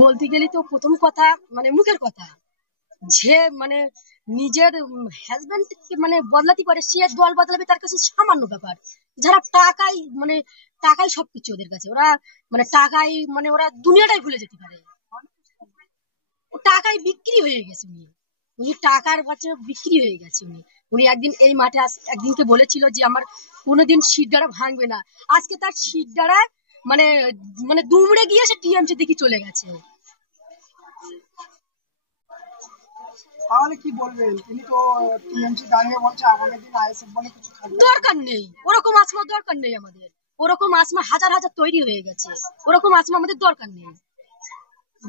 বলতে গেলে তো প্রথম কথা মানে মুখের কথা, যে মানে নিজের হাজবেন্ড মানে বদলাতে পারে, সে দল বদলাবে তার কাছে সামান্য ব্যাপার। যারা টাকাই মানে টাকাই সবকিছু ওদের কাছে, ওরা মানে টাকাই মানে ওরা দুনিয়াটাই ভুলে যেতে পারে। ও টাকায় বিক্রি হয়ে গেছে উনি, উনি টাকার কাছে বিক্রি হয়ে গেছে উনি। উনি একদিন এই মাঠে একদিনকে বলেছিল যে আমার কোনোদিন সিট দ্বারা ভাঙবে না, আজকে তার সিট দ্বারা মানে মানে দুমড়ে গিয়ে সে টিএমসি দিকে চলে গেছে। তাহলে কি বলবেন? তিনি তো টিএমসি দাঁড়িয়ে বলছে আগামী দিন আইএসএফ বলে কিছু থাকবে না। দরকার নেই ওরকম আসমা, দরকার নেই আমাদের ওরকম আসমা, হাজার হাজার তৈরি হয়ে গেছে, ওরকম আসমা আমাদের দরকার নেই।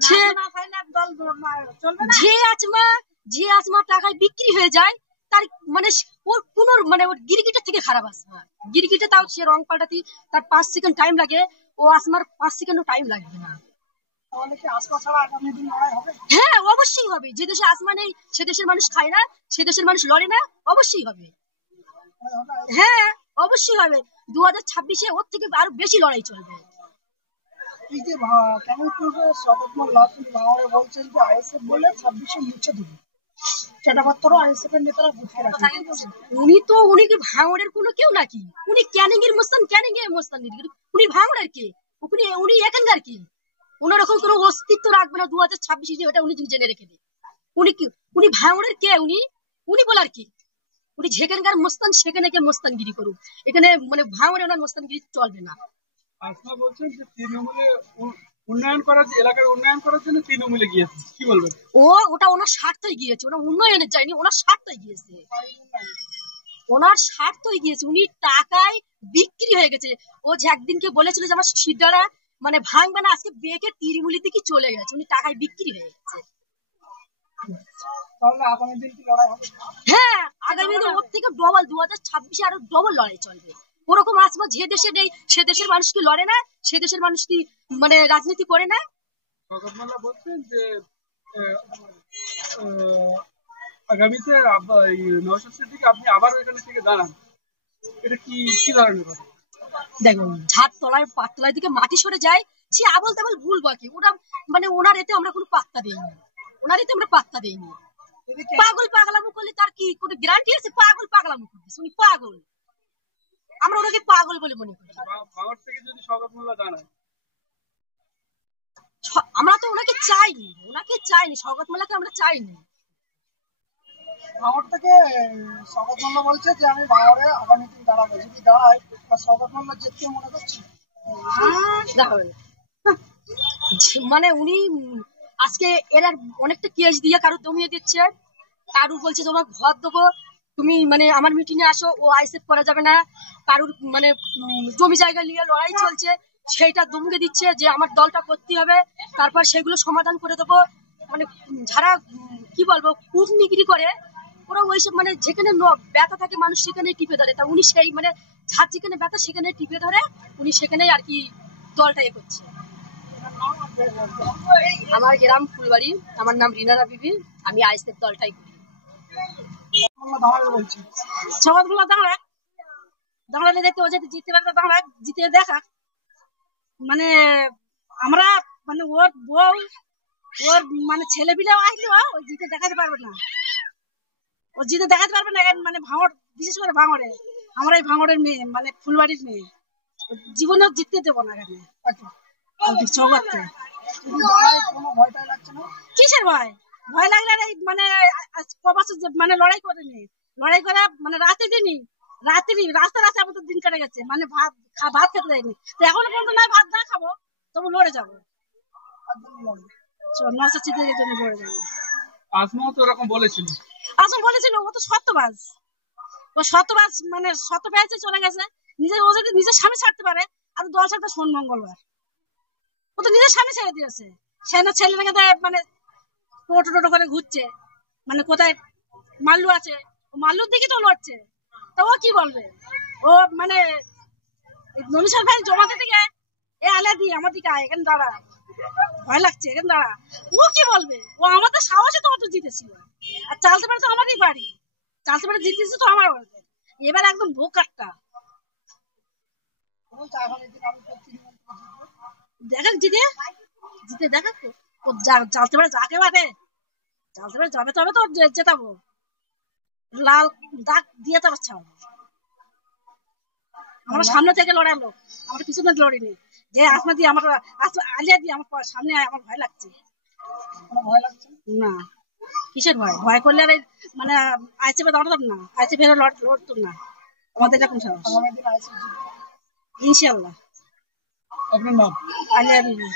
যে যে আসমা, যে আসমা টাকায় বিক্রি হয়ে যায় তার মানে ওর কোনো মানে ওর গিরগিটের থেকে খারাপ আসমা। গিরগিটে তাও সে রং পাল্টাতে তার 5 সেকেন্ড টাইম লাগে, ও আসমার 5 সেকেন্ডও টাইম লাগবে না। তাহলে কি আসমা ছাড়া আগামী দিন লড়াই হবে? হ্যাঁ অবশ্যই হবে, যে দেশে আসমা নেই সে দেশের মানুষ খায় না, সে দেশের মানুষ লড়ে না, অবশ্যই হবে। হ্যাঁ অবশ্যই হবে, 2026-এ ওর থেকে আরো বেশি লড়াই চলবে। এই যে কেমন করবে শপথ মোল্লা তিনি ভাঙড়ে বলছেন যে আইএসএফ বলে 26-এ মুছে দেবে, চট্টোপাধ্যায় আইএসএফ এর নেতারা ঘুরতে রাখেন। উনি কি ভাঙড়ের কোনো কেউ নাকি? উনি ক্যানিং এর মোস্তান, ক্যানিং এর মোস্তান, উনি ভাঙড়ের কে? উনি এখানকার কি? ওনার ওরকম কোনো অস্তিত্ব রাখবে না 2026-এ, এটা উনি জেনে রেখে দিন। উনি কি, উনি ভাঙড়ের কে? উনি উনি বলার কি? উনি যেখানকার মোস্তান সেখানে কে মোস্তানগিরি করুক, এখানে মানে ভাঙড়ে ওনার মোস্তানগিরি চলবে না। আসমা বলছেন যে তৃণমূলে উন্নয়ন করার এলাকার উন্নয়ন করার জন্য তৃণমূলে গিয়েছে, কি বলবেন? ওটা ওনার স্বার্থই গিয়েছে, ওটা উন্নয়নের যায়নি, ওনার স্বার্থই গিয়েছে, ওনার স্বার্থই গিয়েছে। উনি টাকায় বিক্রি হয়ে গেছে। ও যে একদিনকে বলেছিল যে আমার সিদ্ধারা মানে ভাঙবে না, আজকে বেঁকে তিরমুলি দিকে চলে গেছে, উনি টাকায় বিক্রি হয়ে গেছে। তাহলে আগামী দিন কি লড়াই হবে? হ্যাঁ আগামী দিন ওর থেকে ডবল, 2026-এ আরো ডবল লড়াই চলবে। ওরকম আসমা যে দেশে নেই সে দেশের মানুষ কি লড়ে না, সে দেশের মানুষ কি মানে রাজনীতি করে না? শওকত মোল্লা বলছেন যে আগামীতে নওশাদ সিদ্দিকী আপনি আবার এখানে থেকে দাঁড়ান, এটা কি কি ধরনের কথা? দেখুন ঝাড় তলায় পাততলায় দিকে মাটি সরে যায়, সে আবল তাবল ভুল বাকি, ওরা মানে ওনার এতে আমরা কোনো পাত্তা দেইনি, ওনার এতে আমরা পাত্তা দেইনি। পাগল পাগলামো করলে তার কি কোনো গ্যারান্টি আছে? পাগল পাগলামো করতেছে, উনি পাগল, আমরা ওনাকে পাগল বলে মনে করি। ভাঙড় থেকে যদি শওকত মোল্লা দাঁড়ায়, আমরা তো ওনাকে চাইনি, ওনাকে চাইনি, শওকত মোল্লাকে আমরা চাইনি। ভাঙড় থেকে শওকত মোল্লা বলছে যে আমি ভাঙড়ে আগামী দিন দাঁড়াবো, যদি দাঁড়ায় বা শওকত মোল্লা জিততে মনে করছি। মানে উনি আজকে এরা অনেকটা কেস দিয়ে কারো দমিয়ে দিচ্ছে, কারু বলছে তোমার ঘর দেবো, তুমি মানে আমার মিটিং এ আসো, ও আইসেফ করা যাবে না, কারুর মানে জমি জায়গা নিয়ে লড়াই চলছে, সেইটা দমকে দিচ্ছে যে আমার দলটা করতে হবে, তারপর সেগুলো সমাধান করে দেবো। মানে যারা কি বলবো কূটনীতি করে, ওরা ওইসব মানে যেখানে ব্যথা থাকে মানুষ সেখানে টিপে ধরে, তা উনি সেই মানে যার যেখানে ব্যথা সেখানে টিপে ধরে, উনি সেখানে আর কি দলটা এ করছে। আমার গ্রাম ফুলবাড়ি, আমার নাম রিনারা বিবি, আমি আইসেফ দলটাই করি। শওকত মোল্লা দাঁড়ালে দেখতে, ও যদি জিততে পারে দাঁড়াক, জিতে দেখা। মানে আমরা মানে ওর বউ, ওর মানে ছেলে পিলেও আসলেও ও জিতে দেখাতে পারবে না, ও জিতে দেখাতে পারবে না। মানে ভাঙড়, বিশেষ করে ভাঙড়ে, আমরা এই ভাঙড়ের মেয়ে, মানে ফুলবাড়ির মেয়ে, জীবনেও জিততে দেবো না এখানে। শওকতকে কিসের ভয়? ভয় লাগলে মানে মানে লড়াই করে নি, লড়াই করে মানে রাতে দিনই রাত্রি রাস্তা রাস্তায় আমাদের দিন কেটে গেছে, মানে ভাত খেতে দেয়নি, তো এখনো পর্যন্ত না ভাত না খাবো, তবু লড়ে যাবো, নওশাদ সিদ্দিকীর জন্য লড়ে যাবো। আসমাও তো এরকম বলেছিল। আসম বলেছিল ও তো সত্যবাজ, ও সত্যবাজ, মানে সত্য পেয়েছে চলে গেছে। ও যদি নিজের স্বামী ছাড়তে পারে, আর দল ছাড়তে শোন মঙ্গলবার, ও তো নিজের স্বামী ছেড়ে দিয়েছে, সে না ছেলেটাকে মানে টোটো করে ঘুরছে, মানে কোথায় মাল্লু আছে, মাল্লুর দিকে তো লড়ছে, তা ও কি বলবে? ও মানে নমিশাল ভাই জমাতে দিকে এ আলে দিয়ে আমার দিকে আয়, এখানে দাঁড়া, ভয় লাগছে, এখানে দাঁড়া। ও কি বলবে? ও আমাদের সাহসে তো অত জিতেছিল, আর চালতে পারে তো আমারই বাড়ি, চালতে পারে জিতেছে তো আমার বাড়িতে, এবার একদম ভোকাটটা। দেখেন জিতে জিতে দেখা তো ও জানতে পারে যাকে পারে জানতে পারে যাবে তবে তো জেতাবো লাল দাগ দিয়ে তো ছাড়বো আমরা সামনে থেকে লড়ালো আমরা পিছনে লড়িনি যে আসমা দিয়ে আমার আলিয়া দিয়ে আমার সামনে আমার ভয় লাগছে ভয় লাগছে না কিসের ভয় ভয় করলে আর মানে আইসিপে দাঁড়াতাম না আইসিপে লড়তাম না আমাদের এরকম সাহস আগামী দিন আইসিসি ইনশাল্লাহ আপনার নাম আলিয়া বিবি